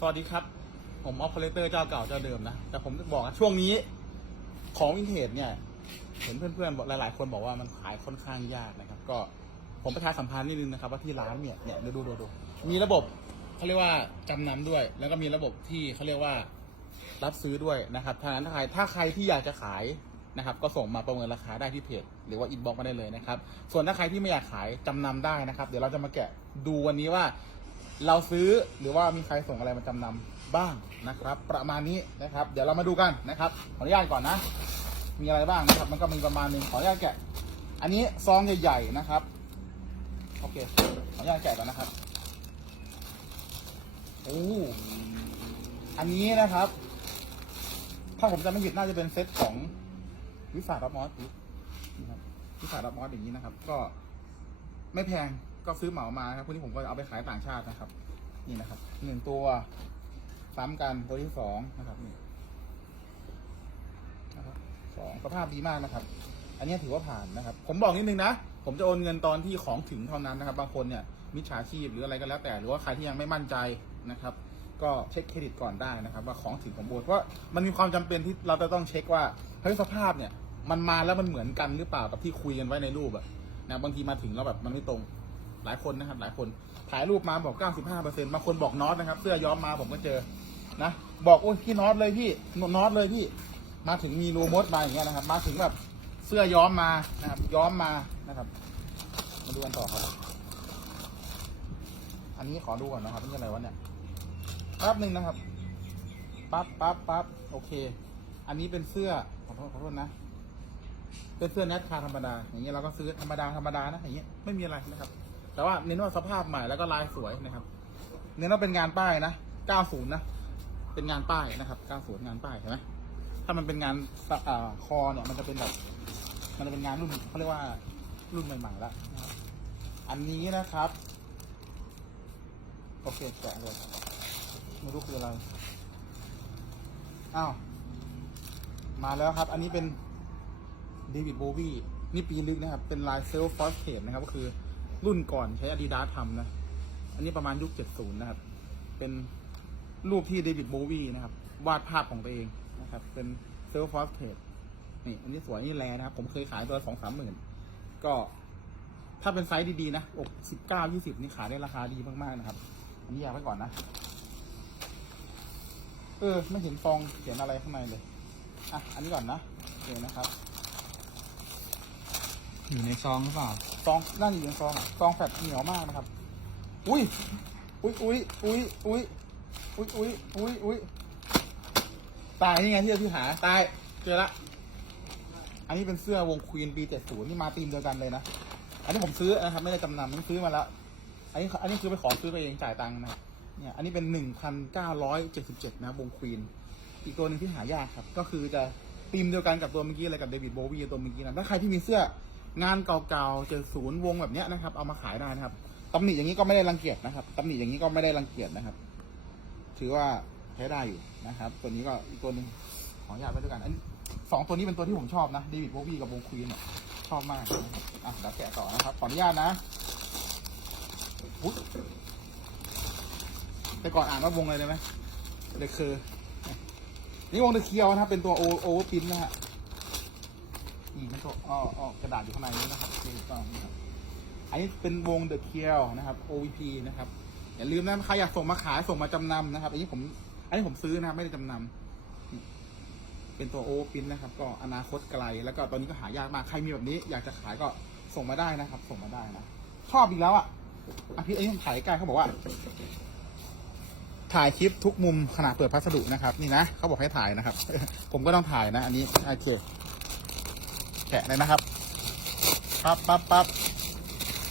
สวัสดีครับ ผมออฟเลเตอร์เจ้าเก่าเจ้าเดิมนะ แต่ผมจะบอกนะช่วงนี้ของวินเทจเนี่ย เห็นเพื่อนๆบอกหลายๆ คนบอกว่ามันขายค่อนข้างยากนะครับ ก็ผมประชาสัมพันธ์นิดนึงนะครับ ว่าที่ร้านเนี่ยเนี่ยดูดูดูดูมีระบบเขาเรียกว่าจำนำด้วย แล้วก็มีระบบที่เขาเรียกว่ารับซื้อด้วยนะครับถ้านั้นถ้าใครถ้าใครที่อยากจะขายนะครับ ก็ส่งมาประเมินราคาได้ที่เพจหรือว่าอินบ็อกมาได้เลยนะครับ ส่วนถ้าใครที่ไม่อยากขายจำนำได้นะครับ เดี๋ยวเราจะมาแกะดูวันนี้ว่า เราซื้อหรือว่ามีใครส่งอะไรมาจำนำบ้างนะครับ ประมาณนี้นะครับ เดี๋ยวเรามาดูกันนะครับขออนุญาตก่อนนะ มีอะไรบ้างนะครับ มันก็มีประมาณหนึงขออนุญาตแกะ อันนี้ซองใหญ่ๆนะครับโอเคขออนุญาตแกะก่อนนะครับโอ้อันนี้นะครับ ถ้าผมจำไม่ผิดน่าจะเป็นเซตของวิสารับมอสนะครับวิสารับมอสอย่างนี้นะครับ ก็ไม่แพง ก็ซื้อเหมามาครับพวกนี้ผมก็เอาไปขายต่างชาตินะครับ นี่นะครับหนึ่งตัวซ้ำกันตัวที่สองนะครับนี่นะครับสองสภาพดีมากนะครับ อันนี้ถือว่าผ่านนะครับ ผมบอกนิดนึงนะผมจะโอนเงินตอนที่ของถึงเท่านั้นนะครับ บางคนเนี่ยมิจฉาชีพหรืออะไรก็แล้วแต่ หรือว่าใครที่ยังไม่มั่นใจนะครับ ก็เช็คเครดิตก่อนได้นะครับ ว่าของถึงของโบนเพราะมันมีความจำเป็นที่เราจะต้องเช็คว่าเฮ้ยสภาพเนี่ย มันมาแล้วมันเหมือนกันหรือเปล่ากับที่คุยกันไว้ในรูปอะนะบางทีมาถึงแล้วแบบมันไม่ตรง หลายคนนะครับ หลายคนถ่ายรูปมาบอก 95%บางคนบอกน็อตนะครับ เสื้อย้อมมาผมก็เจอนะบอกโอ้ยพี่น็อตเลยพี่น็อตเลยพี่ มาถึงมีรูมดมาอย่างเงี้ยนะครับ มาถึงแบบเสื้อย้อมมานะครับ ย้อมมานะครับ มาดูกันต่อครับ อันนี้ขอดูก่อนนะครับนี่อะไรวะเนี่ยแป๊บหนึ่งนะครับปั๊บปั๊บปั๊บโอเค อันนี้เป็นเสื้อขอโทษขอโทษนะเป็นเสื้อแนทคาธรรมดาอย่างเงี้ยเราก็ซื้อธรรมดาธรรมดานะอย่างเงี้ยไม่มีอะไรนะครับ แต่ว่าเน้นว่าสภาพใหม่แล้วก็ลายสวยนะครับ เน้นว่าเป็นงานป้ายนะ 90 นะ เป็นงานป้ายนะครับ 90 งานป้ายเห็นไหมถ้ามันเป็นงานอ่าคอเนี่ยมันจะเป็นแบบ มันจะเป็นงานรุ่นเขาเรียกว่ารุ่นใหม่ๆแล้วนะอันนี้นะครับ โอเคแกะเลยไม่รู้คืออะไร อ้าว มาแล้วครับ อันนี้เป็นเดวิดโบวีนี่ปีลึกนะครับ เป็นลายเซลฟ์ฟอสเทปนะครับ ก็คือ รุ่นก่อนใช้ Adidas ทำนะ อันนี้ประมาณยุค 70 นะครับ เป็นรูปที่เดวิดโบวีนะครับ วาดภาพของตัวเองนะครับ เป็นเซลฟ์ฟอสเทปนี่ อันนี้สวยนี่แลนะครับ ผมเคยขายตัวสองสามหมื่น ก็ถ้าเป็นไซส์ดีๆนะอกสิบเก้ายี่สิบนี่ขายได้ราคาดีมากๆนะครับ อันนี้อยากไว้ก่อนนะ เออ ไม่เห็นฟองเขียนอะไรข้างในเลย อะ อันนี้ก่อนนะโอเคนะครับ อยู่ในซองหรือเปล่าซองนั่นอยู่ในซองอะซองแฟบเหนียวมากนะครับ อุ้ย อุ้ยอุ้ยอุ้ยอุ้ยอุ้ยอุ้ยอุ้ยอุ้ยตายนี่ไงที่เราที่หาตายเจอละอันนี้เป็นเสื้อวงควีนปี70นี่มาตีมเดียวกันเลยนะ อันนี้ผมซื้อนะครับ ไม่ได้จำนำนี่ซื้อมาแล้ว อันนี้อันนี้คือไปขอซื้อไปเองจ่ายตังค์นะครับเนี่ย อันนี้เป็น1,977นะวงควีน อีกตัวหนึ่งที่หายากครับ ก็คือจะตีมเดียวกันกับตัวเมื่อกี้อะไรกับเดวิดโบวีตัวเมื่อกี้นะ ถ้าใครที่มีเสื้อ งานเก่าๆเจอศูนย์วงแบบเนี้ยนะครับ เอามาขายได้นะครับตำหนิอย่างนี้ก็ไม่ได้รังเกียจนะครับตำหนิอย่างนี้ก็ไม่ได้รังเกียจนะครับ ถือว่าใช้ได้อยู่นะครับ ตัวนี้ก็อีกตัวหนึ่งขออนุญาตไว้ด้วยกันอันนี้สองตัวนี้เป็นตัวที่ผมชอบนะเดวิดโบวีกับวงควีนชอบมากอะเดี๋ยวแกะต่อนะครับขออนุญาตนะแต่ก่อนอ่านว่าวงอะไรได้ไหมเดคคือนี่วงเดอะเคียวนะครับเป็นตัวโอโอเวอร์พินนะฮะ นี่มันตัวอ้ออ้อกระดาษอยู่ข้างในนี้นะครับถูกต้องนะครับอันนี้เป็นวงเดอะเคียวนะครับ OVP นะครับ อย่าลืมนะใครอยากส่งมาขายส่งมาจำนำนะครับ อันนี้ผม อันนี้ผมซื้อนะครับไม่ได้จำนำเป็นตัวโอเวอร์พินนะครับ ก็อนาคตไกล แล้วก็ตอนนี้ก็หายากมากใครมีแบบนี้ อยากจะขายก็ส่งมาได้นะครับ ส่งมาได้นะชอบอีกแล้วอะอพี่อันนี้ผมถ่ายใกล้เขาบอกว่า ถ่ายคลิปทุกมุมขณะเปิดพัสดุนะครับ นี่นะเขาบอกให้ถ่ายนะครับ ผมก็ต้องถ่ายนะ อันนี้โอเค แกะเลยนะครับปั๊บปั๊บปั๊บ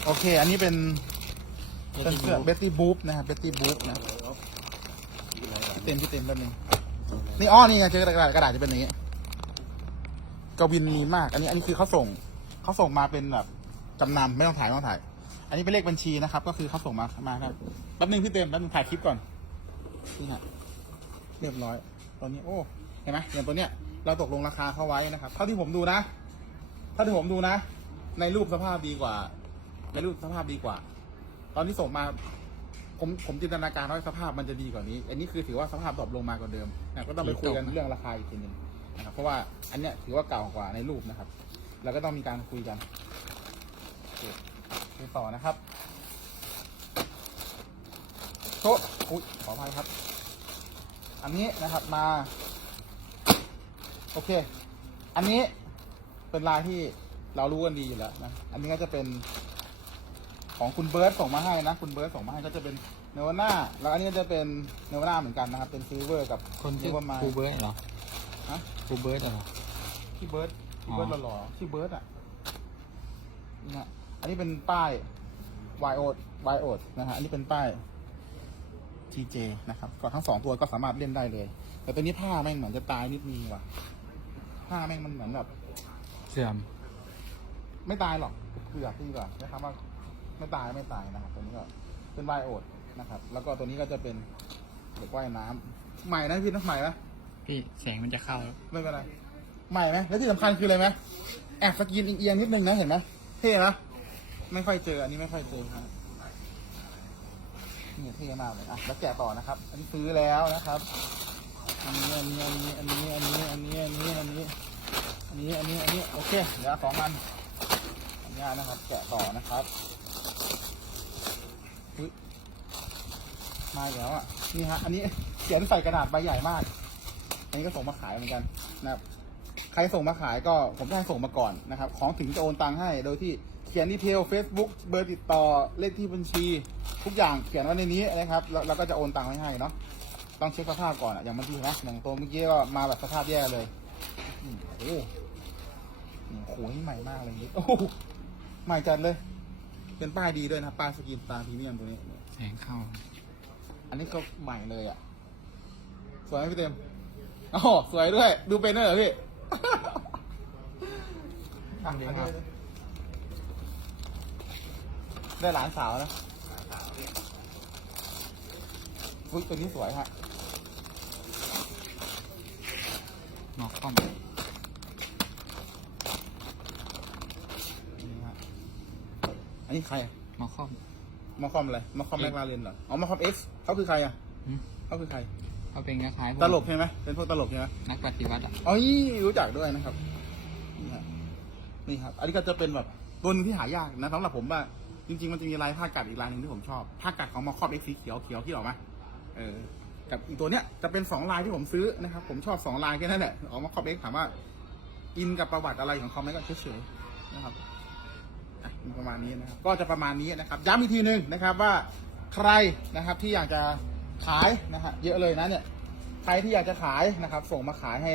โอเค อันนี้เป็นเป็นเสื้อเบตตี้บูฟนะครับเบตตี้บูฟนะพี่เต็มพี่เต็มแป๊บนึงนี่อ้อนี่ไงเจอกระดาษกระดาษจะเป็นอย่างนี้กวินมีมาก อันนี้อันนี้คือเขาส่งเขาส่งมาเป็นแบบจำนำไม่ต้องถ่ายไม่ต้องถ่าย อันนี้เป็นเลขบัญชีนะครับ ก็คือเขาส่งมามาครับแป๊บนึงพี่เต็มแป๊บนึงถ่ายคลิปก่อนนี่ฮะเรียบร้อยตอนนี้โอ้เห็นไหมอย่างตัวเนี้ยเราตกลงราคาเข้าไว้นะครับเท่าที่ผมดูนะ เท่าที่ผมดูนะ ในรูปสภาพดีกว่า ในรูปสภาพดีกว่า ตอนที่ส่งมา ผมผมจินตนาการว่าสภาพมันจะดีกว่านี้ อันนี้คือถือว่าสภาพดรอปลงมากว่าเดิมนะก็ต้องไปคุยกันเรื่องราคาอีกทีหนึ่งนะครับเพราะว่าอันเนี้ยถือว่าเก่ากว่าในรูปนะครับ แล้วก็ต้องมีการคุยกันไปต่อนะครับโต๊ะอุ้ยขออภัยครับ อันนี้นะครับมา โอเค อันนี้ เป็นลายที่เรารู้กันดีอยู่แล้วนะอันนี้ก็จะเป็นของคุณเบิร์ตส่งมาให้นะ คุณเบิร์ตส่งมาให้ก็จะเป็นเนวาน่าแล้วอันนี้ก็จะเป็นเนวาน่าเหมือนกันนะครับ เป็นซิลเวอร์กับคนชื่อเวอร์มาครูเบิร์ดเหรอฮะครูเบิร์ดเหรอที่เบิร์ตที่อ๋อเบิร์ตหล่อๆที่เบิร์ตอะนี่ฮะอันนี้เป็นป้ายวายโอดวายโอดนะฮะอันนี้เป็นป้าย TJ นะครับ ก็ทั้งสองตัวก็สามารถเล่นได้เลย แต่ตัวนี้ผ้าแม่งเหมือนจะตายนิดนึงว่ะผ้าแม่งมันเหมือนแบบเสื่อม ไม่ตายหรอกเผือกที่ก่อนนะครับว่าไม่ตายไม่ตายนะครับ ตัวนี้ก็เป็นไวโอดนะครับ แล้วก็ตัวนี้ก็จะเป็นเด็กว่ายน้ำใหม่นะพี่นะใหม่นะพี่แสงมันจะเข้า ไม่เป็นไรใหม่ไหมแล้วที่สำคัญคืออะไรไหมแอบสกินเอียงๆนิดนึงนะเห็นไหมเท่นะไม่ค่อยเจออันนี้ไม่ค่อยเจอครับนี่เท่มากเลยอะแล้วแกะต่อนะครับ อันนี้ซื้อแล้วนะครับ อันนี้อันนี้อันนี้อันนี้อันนี้อันนี้อันนี้อันนี้ อันนี้อันนี้อันนี้โอเคเดี๋ยวเอสองอันอันนี้นะครับแกะต่อนะครับมาแล้วอะนี่ฮะอันนี้เขียนใส่กระดาษใบใหญ่มาก อันนี้ก็ส่งมาขายเหมือนกันนะครับ ใครส่งมาขายก็ผมจะส่งมาก่อนนะครับ ของถึงจะโอนตังค์ให้ โดยที่เขียนดีเทล Facebook เบอร์ติดต่อเลขที่บัญชี ทุกอย่างเขียนไว้ในนี้นะครับ แล้วแล้วก็จะโอนตังค์ไว้ให้เนาะต้องเช็คสภาพก่อนอะอย่างเมื่อกี้นะอย่างตัวเมื่อกี้ก็มาแบบสภาพแย่เลย โอ้โหนี่โอ้โหนี่ใหม่มากเลยนี่โอ้โหใหม่จัดเลย เป็นป้ายดีด้วยนะป้ายสกินตาพรีเมียมตัวนี้ แสงเข้า อันนี้ก็ใหม่เลยอะ สวยไหมพี่เต็มโอ้โหสวยด้วย ดูเป็นด้วยเหรอพี่อะเดี๋ยวอันครันี้บได้หลานสาวนะอุ้ยตัวนี้สวยฮะมอคอม นี่ฮะ อันนี้ใครอะมอคอมมอคอมอะไรมอคอมแม็กลาเรนเหรออ๋อมอคอมเอ็กซ์เขาคือใครอะหึเขาคือใคร เขาเป็นคล้ายๆพวตลกใช่ไหมเป็นพวกตลกใช่ไหมนักปฏิวัติอะอ๋อรู้จักด้วยนะครับ นี่ครับนี่ครับ อันนี้ก็จะเป็นแบบตัวหนึงที่หายากนะสำหรับผมว่าจริง ๆ มันจะมีลายผ้ากัดอีกลายหนึ่งที่ผมชอบผ้ากัดของมอคอบเอ็กสีเขียวเขียวที่ออกมาเออ กับอีกตัวเนี้ยจะเป็นสองลายที่ผมซื้อนะครับ ผมชอบสองลายแค่นั้นแหละของมอคอบเอ็กถามว่า อินกับประวัติอะไรของเขาไหมก็เฉยๆนะครับ อะมีประมาณนี้นะครับก็จะประมาณนี้นะครับย้ำอีกทีหนึ่งนะครับว่าใครนะครับที่อยากจะขายนะฮะเยอะเลยนะเนี่ยใครที่อยากจะขายนะครับ ส่งมาขายให้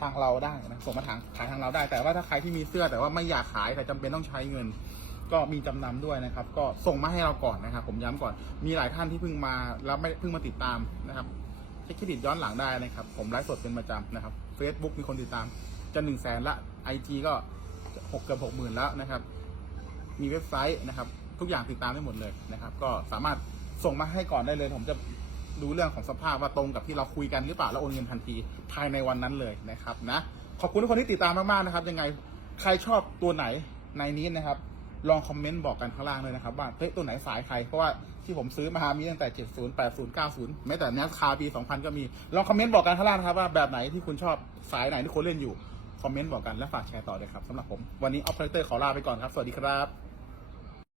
ทางเราได้นะส่งมาทางขายทางเราได้ แต่ว่าถ้าใครที่มีเสื้อแต่ว่าไม่อยากขายแต่จำเป็นต้องใช้เงิน ก็มีจำนำด้วยนะครับ ก็ส่งมาให้เราก่อนนะครับ ผมย้ำก่อนมีหลายท่านที่เพิ่งมาแล้วไม่เพิ่งมาติดตามนะครับเช็คเครดิตย้อนหลังได้นะครับ ผมไลฟ์สดเป็นประจำนะครับ Facebook มีคนติดตามจะหนึ่งแสนละ IG ก็หกเกือบหกหมื่นแล้วนะครับ มีเว็บไซต์นะครับ ทุกอย่างติดตามได้หมดเลยนะครับ ก็สามารถส่งมาให้ก่อนได้เลย ผมจะดูเรื่องของสภาพว่าตรงกับที่เราคุยกันหรือเปล่าแล้วโอนเงินทันทีภายในวันนั้นเลยนะครับนะขอบคุณทุกคนที่ติดตามมากๆนะครับ ยังไงใครชอบตัวไหนในนี้นะครับลองคอมเมนต์บอกกันข้างล่างเลยนะครับว่าเฮ้ยตัวไหนสายใคร เพราะว่าที่ผมซื้อมามีตั้งแต่ 70 80 90 แม้แต่นัสคาปี 2000 ก็มี ลองคอมเมนต์บอกกันข้างล่างนะครับว่าแบบไหนที่คุณชอบสายไหนที่คุณเล่นอยู่ คอมเมนต์บอกกันและฝากแชร์ต่อเลยครับสำหรับผม วันนี้ออฟเ r เตอร์ขอลาไปก่อนครับ สวัสดีครับ